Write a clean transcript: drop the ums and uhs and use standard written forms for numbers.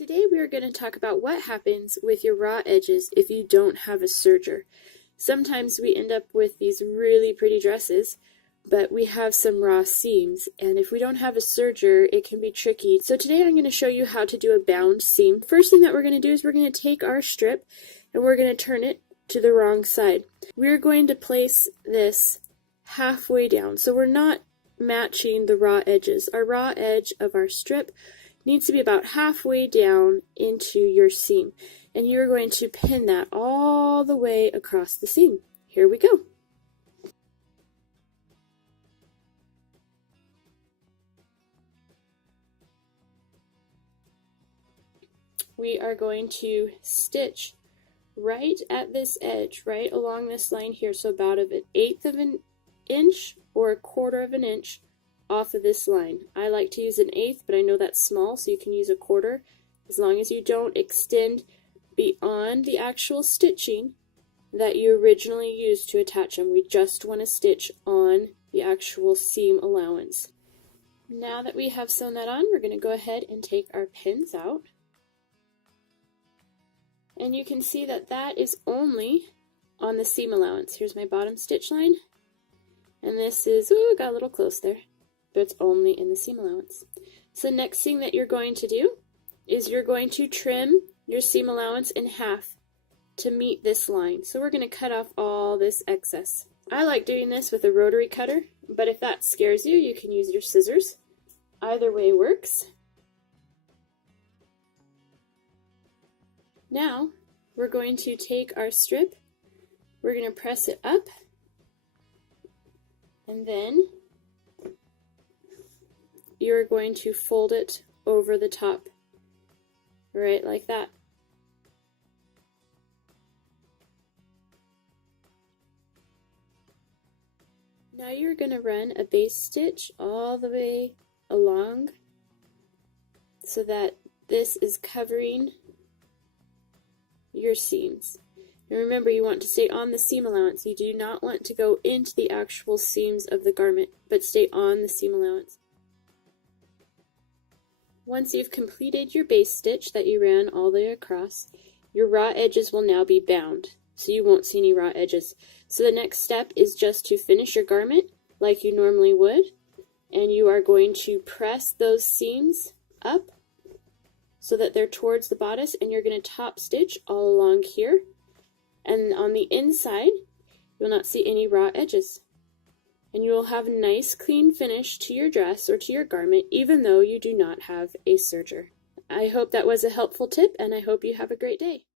Today we are going to talk about what happens with your raw edges if you don't have a serger. Sometimes we end up with these really pretty dresses, but we have some raw seams, and if we don't have a serger, it can be tricky. So today I'm going to show you how to do a bound seam. First thing that we're going to do is we're going to take our strip and we're going to turn it to the wrong side. We're going to place this halfway down, so we're not matching the raw edges. Our raw edge of our strip needs to be about halfway down into your seam, and you're going to pin that all the way across the seam. Here we go. We are going to stitch right at this edge, right along this line here, so about an 1/8 of an inch or 1/4 of an inch off of this line. I like to use an 1/8, but I know that's small, so you can use a 1/4, as long as you don't extend beyond the actual stitching that you originally used to attach them. We just want to stitch on the actual seam allowance. Now that we have sewn that on, we're going to go ahead and take our pins out. And you can see that that is only on the seam allowance. Here's my bottom stitch line, and this is, ooh, got a little close there, but it's only in the seam allowance. So the next thing that you're going to do is you're going to trim your seam allowance in half to meet this line. So we're going to cut off all this excess. I like doing this with a rotary cutter, but if that scares you, you can use your scissors. Either way works. Now we're going to take our strip, we're going to press it up, and then you're going to fold it over the top, right like that. Now you're going to run a base stitch all the way along so that this is covering your seams. And remember, you want to stay on the seam allowance. You do not want to go into the actual seams of the garment, but stay on the seam allowance. Once you've completed your base stitch that you ran all the way across, your raw edges will now be bound, so you won't see any raw edges. So the next step is just to finish your garment like you normally would, and you are going to press those seams up so that they're towards the bodice, and you're going to top stitch all along here, and on the inside you'll not see any raw edges, and you will have a nice clean finish to your dress or to your garment even though you do not have a serger. I hope that was a helpful tip, and I hope you have a great day.